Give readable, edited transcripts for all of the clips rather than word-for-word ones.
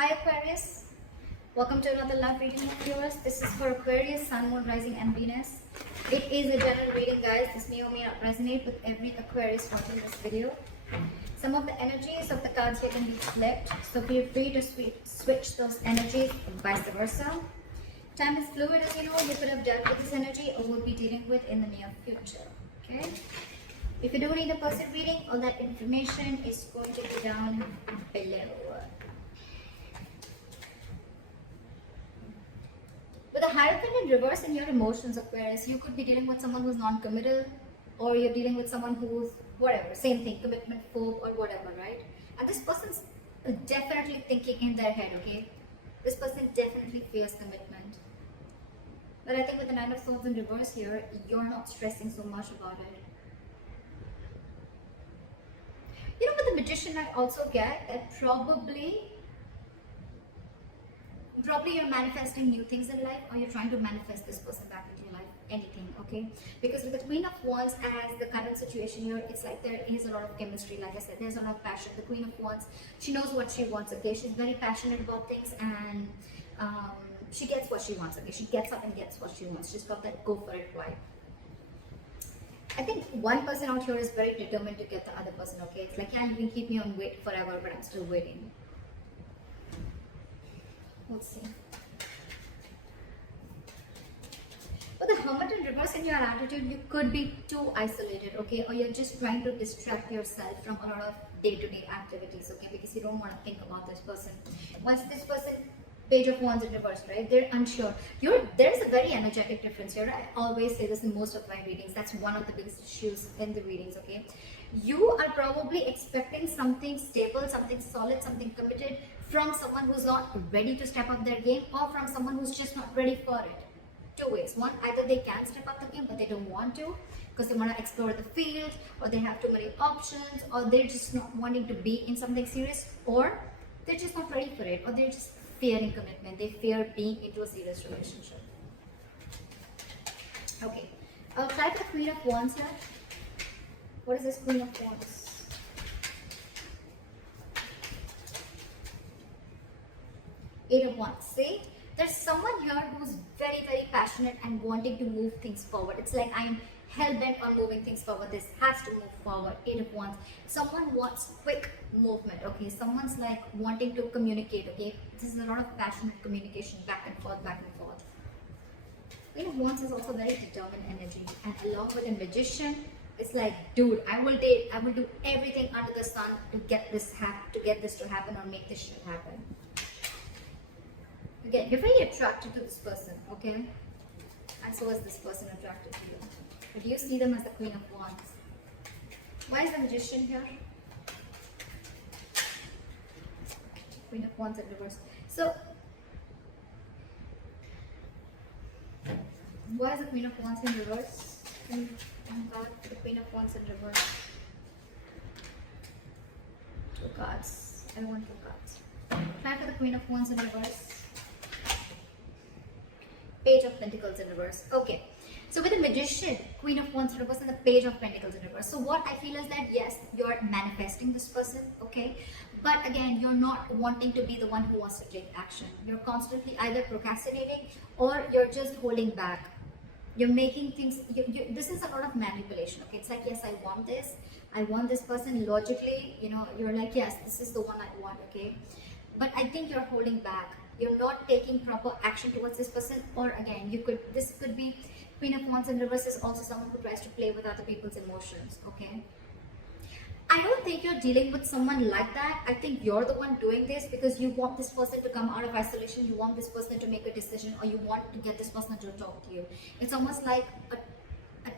Hi Aquarius, welcome to another love reading of yours. This is for Aquarius, Sun, Moon, Rising and Venus. It is a general reading, guys. This may or may not resonate with every Aquarius watching this video. Some of the energies of the cards here can be flipped, so feel free to switch those energies and vice versa. Time is fluid, as you know. You could have dealt with this energy or will be dealing with in the near future. Okay? If you do need a person reading, all that information is going to be down below. With the Hierophant in reverse in your emotions, Aquarius, you could be dealing with someone who's non-committal, or you're dealing with someone who's whatever, same thing, commitment phobe or whatever, right? And this person's definitely thinking in their head, okay? This person definitely fears commitment. But I think with the Nine of Swords in reverse here, you're not stressing so much about it. You know, with the Magician, I also get that probably you're manifesting new things in life, or you're trying to manifest this person back into your life, anything, okay? Because with the Queen of Wands as the current situation here, it's like there is a lot of chemistry. Like I said, there's a lot of passion. The Queen of Wands, she knows what she wants, okay? She's very passionate about things, and she gets what she wants, okay? She gets up and gets what she wants. She's got that go for it vibe. I think one person out here is very determined to get the other person, okay? It's like, yeah, you can keep me on wait forever, but I'm still waiting. Let's see. With the Hermit in reverse in your attitude, you could be too isolated, okay? Or you're just trying to distract yourself from a lot of day-to-day activities, okay? Because you don't want to think about this person. Once this person, Page of Wands in reverse, right? They're unsure. There's a very energetic difference here. I always say this in most of my readings. That's one of the biggest issues in the readings, okay? You are probably expecting something stable, something solid, something committed from someone who's not ready to step up their game, or from someone who's just not ready for it. Two ways. One, either they can step up the game, but they don't want to because they want to explore the field, or they have too many options, or they're just not wanting to be in something serious, or they're just not ready for it, or they're just fearing commitment. They fear being into a serious relationship. Okay, I'll try for the Queen of Wands here. What is this Queen of Wands? Eight of Wands. See, there's someone here who's very, very passionate and wanting to move things forward. It's like, I'm hell-bent on moving things forward. This has to move forward. Eight of Wands. Someone wants quick movement, okay? Someone's like wanting to communicate, okay? This is a lot of passionate communication, back and forth, back and forth. Queen of Wands is also very determined energy. And along with a Magician, it's like, dude, I will do everything under the sun to get this to happen, or make this shit happen. Again, you're very attracted to this person, okay? And so is this person attracted to you. But you see them as the Queen of Wands. Why is the Magician here? Queen of Wands in reverse. So, why is the Queen of Wands in reverse? Oh God, the Queen of Wands in reverse. Two cards. I want two cards. Try for the Queen of Wands in reverse. Page of Pentacles in reverse. Okay. So with the Magician, Queen of Wands in reverse, and the Page of Pentacles in reverse. So what I feel is that, yes, you're manifesting this person, okay? But again, you're not wanting to be the one who wants to take action. You're constantly either procrastinating, or you're just holding back. You're making things, this is a lot of manipulation, okay? It's like, yes, I want this person. Logically, you know, you're like, yes, this is the one I want, okay? But I think you're holding back. You're not taking proper action towards this person. Or again, this could be Queen of Wands in reverse is also someone who tries to play with other people's emotions, okay? I don't think you're dealing with someone like that. I think you're the one doing this because you want this person to come out of isolation. You want this person to make a decision, or you want to get this person to talk to you. It's almost like a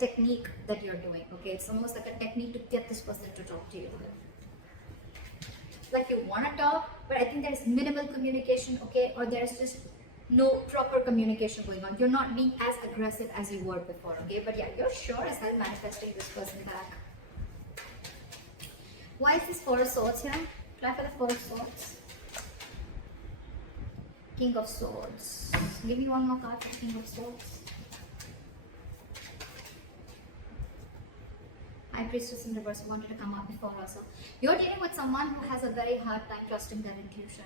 technique that you're doing, okay? It's almost like a technique to get this person to talk to you. Like, you want to talk, but I think there's minimal communication, okay? Or there's just no proper communication going on. You're not being as aggressive as you were before, okay? But yeah, you're sure as hell manifesting this person back. Why is this Four of Swords here? Try for the Four of Swords. King of Swords. Give me one more card for King of Swords. High Priestess in reverse wanted to come up before also. You're dealing with someone who has a very hard time trusting their intuition.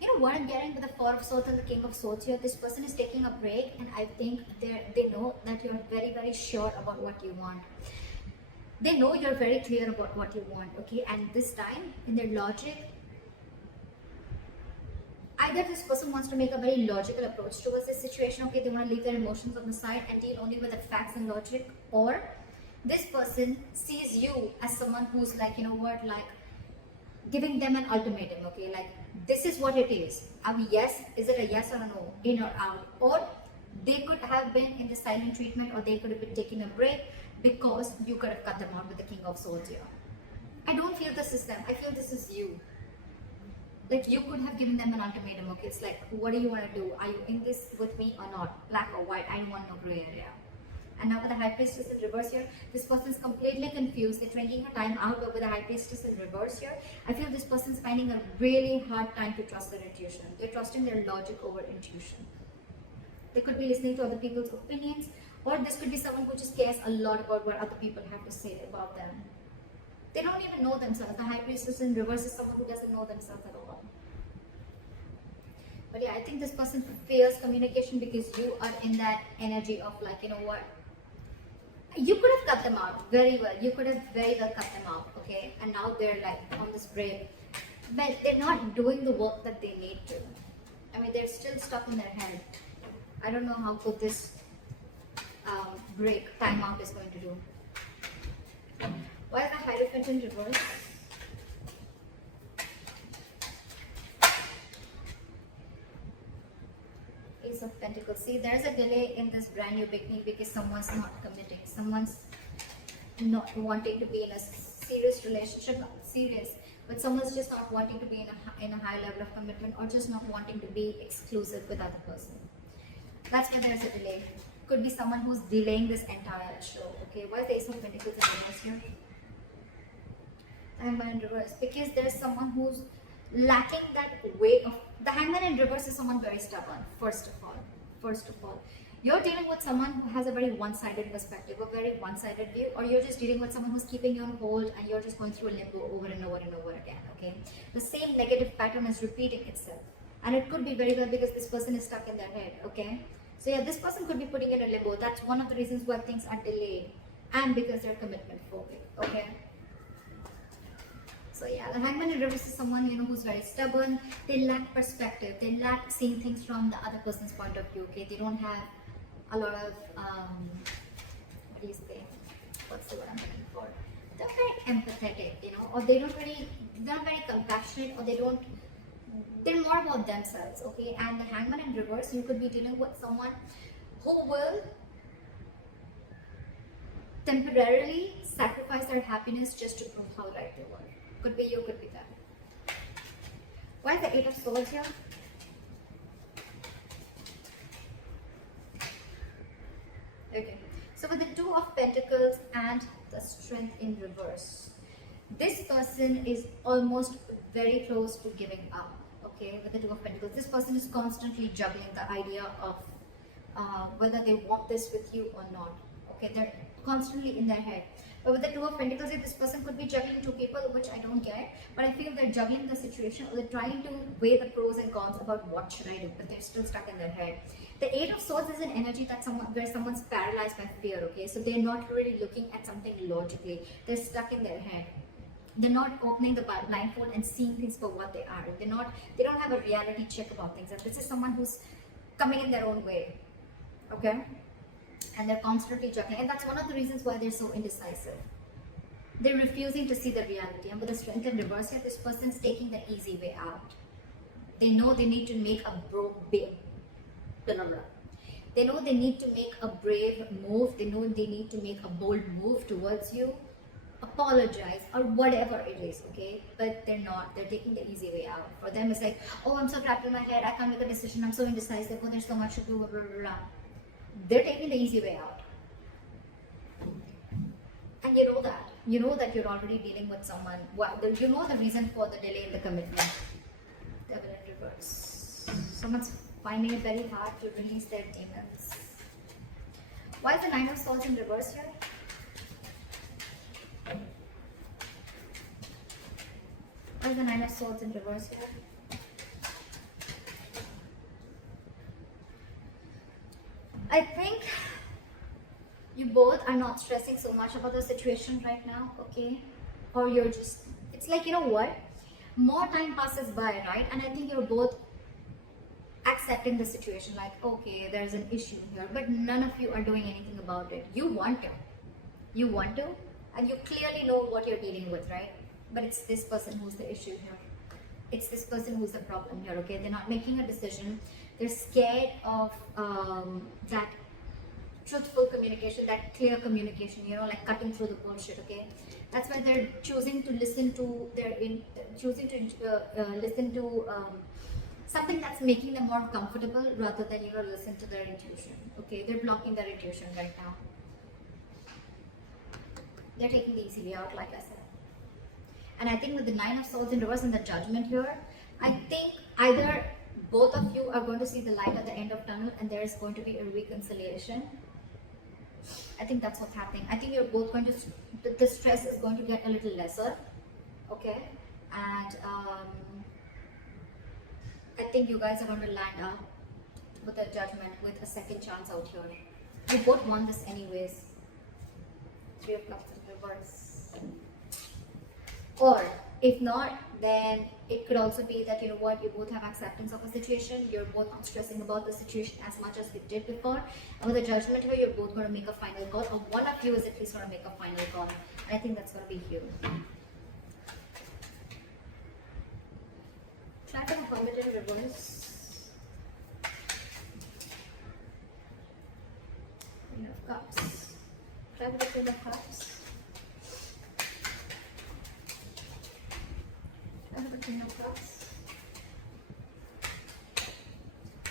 You know what I'm getting with the Four of Swords and the King of Swords here? This person is taking a break, and I think they know that you're very, very sure about what you want. They know you're very clear about what you want, okay? And this time, in their logic, either this person wants to make a very logical approach towards this situation, okay? They want to leave their emotions on the side and deal only with the facts and logic, or this person sees you as someone who's like, you know what, like giving them an ultimatum, okay? Like, this is what it is. Yes, is it a yes or a no, in or out? Or they could have been in the silent treatment, or they could have been taking a break because you could have cut them out with the King of Swords here. I don't feel this is them. I feel this is you. Like, you could have given them an ultimatum, okay? It's like, what do you want to do? Are you in this with me or not? Black or white? I don't want no gray area. And now with the High Priestess in reverse here, this person is completely confused. They're drinking her time out, but with the High Priestess in reverse here, I feel this person is finding a really hard time to trust their intuition. They're trusting their logic over intuition. They could be listening to other people's opinions, or this could be someone who just cares a lot about what other people have to say about them. They don't even know themselves. The High Priestess in reverse is someone who doesn't know themselves at all. But yeah, I think this person fears communication because you are in that energy of like, you know what? You could have cut them out very well. You could have very well cut them out, okay? And now they're like on this break. But they're not doing the work that they need to. I mean, they're still stuck in their head. I don't know how good this break, timeout is going to do. Why is the Hierophant in reverse? Ace of Pentacles. See, there's a delay in this brand new beginning because someone's not committing. Someone's not wanting to be in a serious relationship, not serious, but someone's just not wanting to be in a high level of commitment, or just not wanting to be exclusive with other person. That's why there's a delay. Could be someone who's delaying this entire show. Okay, why is the Ace of Pentacles in reverse here? Hangman in reverse, because there's someone who's lacking that way of. The Hangman in reverse is someone very stubborn. First of all, you're dealing with someone who has a very one-sided perspective, a very one-sided view, or you're just dealing with someone who's keeping you on hold and you're just going through a limbo over and over and over again. Okay, the same negative pattern is repeating itself, and it could be very well because this person is stuck in their head. Okay, so yeah, this person could be putting in a limbo. That's one of the reasons why things are delayed, and because they're commitment phobic. Okay. So yeah, the Hangman in reverse is someone, you know, who's very stubborn. They lack perspective. They lack seeing things from the other person's point of view. Okay, they don't have a lot of what do you say? What's the word I'm looking for? They're very empathetic, you know, or they're not very compassionate, or they're more about themselves. Okay, and the Hangman in reverse, you could be dealing with someone who will temporarily sacrifice their happiness just to prove how right they were. Could be you, could be them. Why is the Eight of Swords here? Okay, so with the Two of Pentacles and the Strength in reverse, this person is almost very close to giving up. Okay, with the Two of Pentacles, this person is constantly juggling the idea of whether they want this with you or not. Okay, they're constantly in their head. But with the Two of Pentacles, this person could be juggling two people, which I don't get. But I feel they're juggling the situation, or they're trying to weigh the pros and cons about what should I do, but they're still stuck in their head. The Eight of Swords is an energy that where someone's paralyzed by fear. Okay, so they're not really looking at something logically. They're stuck in their head. They're not opening the blindfold and seeing things for what they are. They don't have a reality check about things. And this is someone who's coming in their own way. Okay. And they're constantly juggling, and that's one of the reasons why they're so indecisive. They're refusing to see the reality, and with the Strength in reverse here, this person's taking the easy way out. They know they need to make They know they need to make a brave move. They know they need to make a bold move towards you, apologize, or whatever it is, okay? But they're not. They're taking the easy way out. For them, it's like, oh, I'm so trapped in my head. I can't make a decision. I'm so indecisive. Oh, there's so much to do. Blah, blah, blah. They're taking the easy way out. And you know that. You know that you're already dealing with someone. Well, you know the reason for the delay in the commitment. Devil in reverse. Someone's finding it very hard to release their demons. Why is the Nine of Swords in reverse here? Why is the Nine of Swords in reverse here? I think you both are not stressing so much about the situation right now, okay? Or you're just, it's like, you know what? More time passes by, right? And I think you're both accepting the situation like, okay, there's an issue here, but none of you are doing anything about it. You want to. You want to, and you clearly know what you're dealing with, right? But it's this person who's the issue here. It's this person who's the problem here, okay? They're not making a decision. They're scared of that truthful communication, that clear communication, you know, like cutting through the bullshit, okay? That's why they're choosing to listen to listen to something that's making them more comfortable rather than, you know, listen to their intuition, okay? They're blocking their intuition right now. They're taking the easy way out, like I said. And I think with the Nine of Swords in reverse and the Judgment here, I think either both of you are going to see the light at the end of tunnel and there is going to be a reconciliation. I think that's what's happening. I think you're both going to, the stress is going to get a little lesser, okay? And I think you guys are going to land up with a Judgment, with a second chance out here. You both want this anyways. Three of Cups in reverse. Or if not, then it could also be that, you know what, you both have acceptance of a situation. You're both not stressing about the situation as much as you did before. And with the Judgment here, you're both going to make a final call, or one of you is at least going to make a final call. And I think that's going to be you. Try to come it in reverse. Queen of Cups. Try with the Queen of Cups. Try with the Queen of Cups.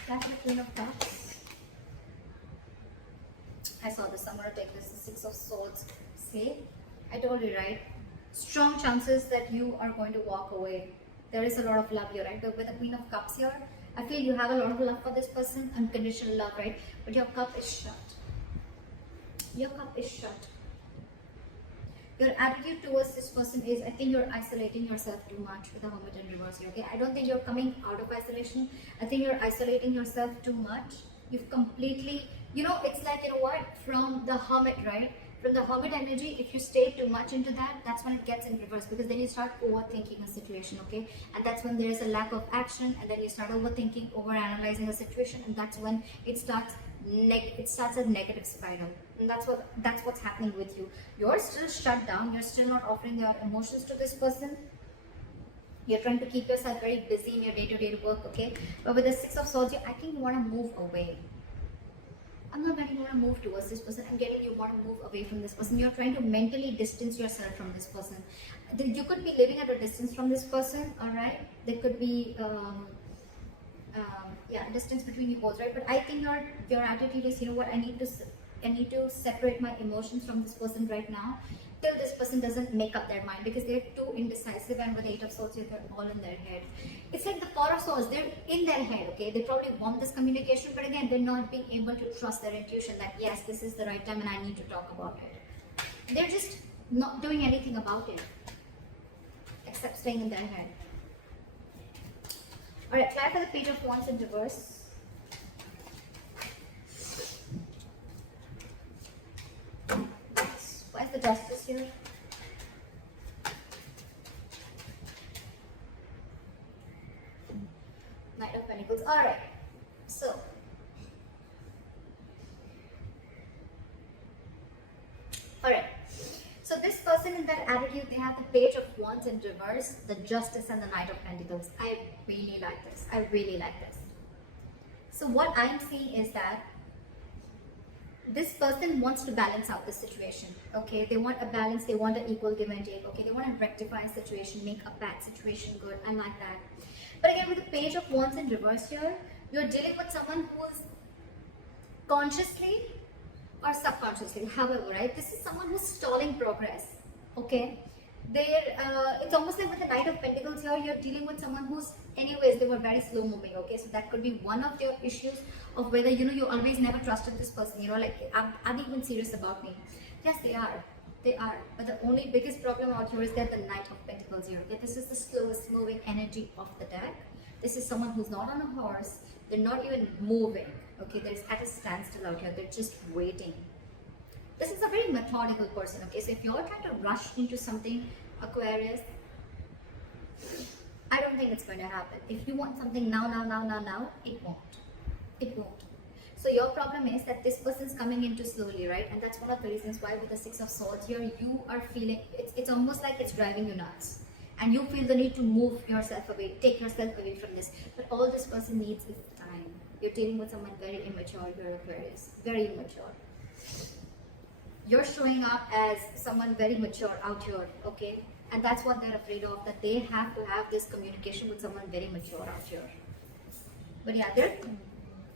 Try with the Queen of Cups. I saw this. I'm going to take this. The Six of Swords. See? I told you, right? Strong chances that you are going to walk away. There is a lot of love here, right? But with the Queen of Cups here, I feel you have a lot of love for this person. Unconditional love, right? But your cup is shut. Your cup is shut. Your attitude towards this person is, I think you're isolating yourself too much with the Hermit in reverse here, okay? I don't think you're coming out of isolation. I think you're isolating yourself too much. You've completely, you know, it's like, you know what, from the Hermit, right? From the Hermit energy, if you stay too much into that, that's when it gets in reverse, because then you start overthinking a situation, okay? And that's when there is a lack of action, and then you start overthinking, overanalyzing a situation, and that's when it starts a negative spiral. And that's what's happening with you. You're still shut down. You're still not offering your emotions to this person. You're trying to keep yourself very busy in your day-to-day work, okay? But with the Six of Swords, I think you want to move away. I'm not getting you want to move towards this person. I'm getting you want to move away from this person. You're trying to mentally distance yourself from this person. You could be living at a distance from this person, all right? There could be distance between you both, right? But I think your attitude is, you know what, I need to separate my emotions from this person right now till this person doesn't make up their mind, because they're too indecisive, and with Eight of Swords they're all in their head. It's like the Four of Swords, they're in their head, okay? They probably want this communication, but again, they're not being able to trust their intuition that yes, this is the right time and I need to talk about it. They're just not doing anything about it except staying in their head. Alright, try for the Page of Wands in reverse. Why is the Justice here? Knight of Pentacles. Alright, so this person in that attitude, they have the Page of Wands in reverse, the Justice, and the Knight of Pentacles. I really like this. I really like this. So what I'm seeing is that this person wants to balance out the situation, okay? They want a balance, they want an equal give and take, okay? They want to rectify a situation, make a bad situation good. I like that. But again, with the Page of Wands in reverse here, you're dealing with someone who is consciously or subconsciously, however, right? This is someone who's stalling progress, okay? It's almost like with the Knight of Pentacles here, you're dealing with someone who's, anyways, they were very slow moving, okay? So that could be one of their issues of whether, you know, you always never trusted this person, you know, like, are they even serious about me? Yes, they are. They are. But the only biggest problem out here is that the Knight of Pentacles here, okay? This is the slowest moving energy of the deck. This is someone who's not on a horse. They're not even moving. Okay, they're at a standstill out here. They're just waiting. This is a very methodical person. Okay, so if you're trying to rush into something, Aquarius, I don't think it's going to happen. If you want something now, it won't. It won't. So your problem is that this person's coming into slowly, right? And that's one of the reasons why with the Six of Swords here, you are feeling, it's almost like it's driving you nuts. And you feel the need to move yourself away, take yourself away from this. But all this person needs is time. You're dealing with someone very immature here, Aquarius. Very immature. You're showing up as someone very mature out here, okay? And that's what they're afraid of, that they have to have this communication with someone very mature out here. But yeah,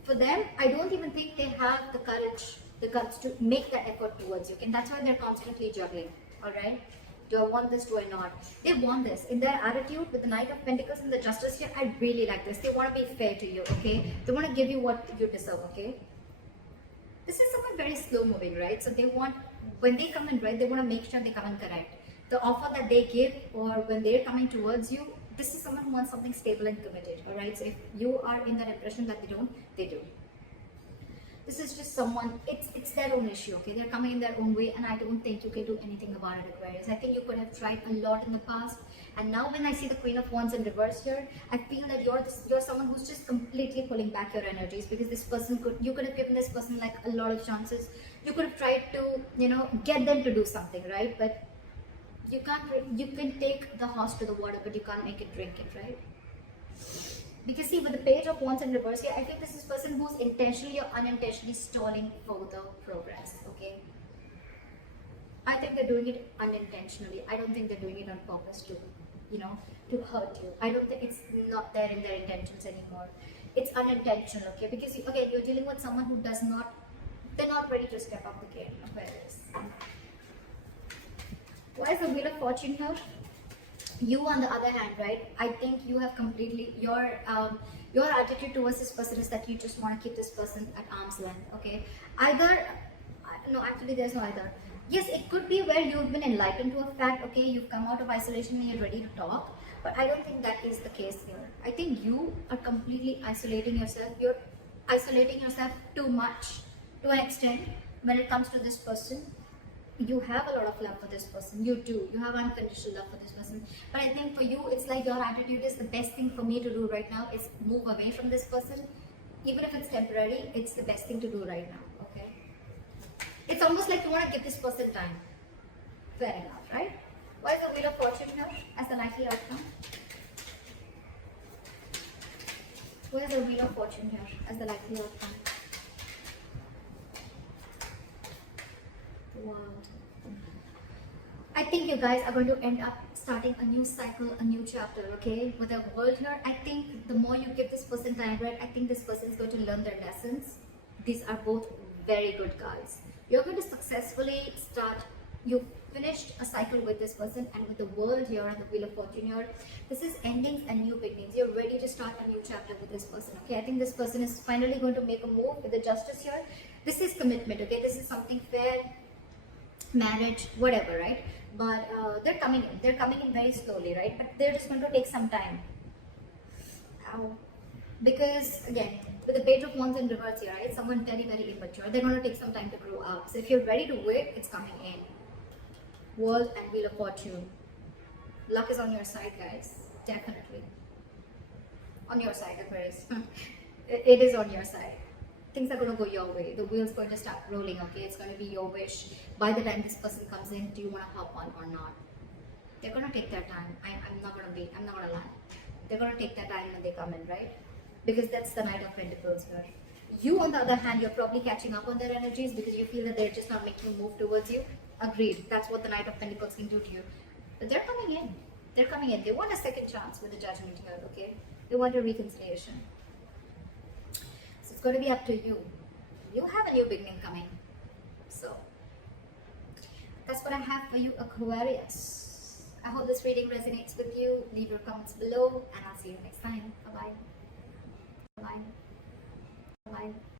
for them, I don't even think they have the courage, the guts to make that effort towards you. And that's why they're constantly juggling, all right? Do I want this? Do I not? They want this. In their attitude with the Knight of Pentacles and the Justice here, I really like this. They want to be fair to you, okay? They want to give you what you deserve, okay? This is someone very slow moving, right? So they want, when they come in, right, they want to make sure they come in correct. The offer that they give, or when they're coming towards you, this is someone who wants something stable and committed, all right? So if you are in that impression that they don't, they do. This is just someone, it's their own issue, okay? They're coming in their own way, and I don't think you can do anything about it, Aquarius. I think you could have tried a lot in the past, and now when I see the Queen of Wands in reverse here, I feel that you're someone who's just completely pulling back your energies, because this person you could have given this person like a lot of chances. You could have tried to, get them to do something, right? But you can take the horse to the water, but you can't make it drink it, right? Because see, with the Page of Wands in reverse here, I think this is a person who's intentionally or unintentionally stalling further progress, okay? I think they're doing it unintentionally. I don't think they're doing it on purpose to hurt you. I don't think it's not there in their intentions anymore. It's unintentional, okay? Because again, you're dealing with someone who they're not ready to step up the game, Aquarius. Why is the Wheel of Fortune here? You, on the other hand, right? I think you have completely your attitude towards this person is that you just want to keep this person at arm's length. Okay, no, actually, there's no either. Yes, it could be where you've been enlightened to a fact. Okay, you've come out of isolation and you're ready to talk. But I don't think that is the case here. I think you are completely isolating yourself. You're isolating yourself too much to an extent when it comes to this person. You have a lot of love for this person. You do. You have unconditional love for this person. But I think for you, it's like your attitude is the best thing for me to do right now is move away from this person. Even if it's temporary, it's the best thing to do right now. Okay? It's almost like you want to give this person time. Fair enough, right? Why is the Wheel of Fortune here as the likely outcome? Where is the Wheel of Fortune here as the likely outcome? Wow. I think you guys are going to end up starting a new cycle, a new chapter, okay? With the World here, I think the more you give this person time, right, I think this person is going to learn their lessons. These are both very good cards. You're going to successfully you finished a cycle with this person, and with the World here and the Wheel of Fortune here, this is endings and new beginnings. You're ready to start a new chapter with this person, okay? I think this person is finally going to make a move with the Justice here. This is commitment, okay? This is something fair, marriage, whatever, right? But they're coming in very slowly, right? But they're just going to take some time. Because again, with the Page of Wands in reverse here, right? Someone very, very immature. They're going to take some time to grow up. So if you're ready to wait, it's coming in. World and Wheel of Fortune. Luck is on your side, guys. Definitely. On your side, Aquarius. It is on your side. Things are going to go your way. The wheel's going to start rolling, okay? It's going to be your wish. By the time this person comes in, do you want to hop on or not? They're going to take their time. I'm not going to lie. They're going to take their time when they come in, right? Because that's the Knight of Pentacles here. You, on the other hand, you're probably catching up on their energies because you feel that they're just not making a move towards you. Agreed. That's what the Knight of Pentacles can do to you. But they're coming in. They're coming in. They want a second chance with the Judgment here, okay? They want a reconciliation. So it's going to be up to you. You have a new beginning coming. So that's what I have for you, Aquarius. I hope this reading resonates with you. Leave your comments below, and I'll see you next time. Bye-bye. Bye-bye. Bye-bye.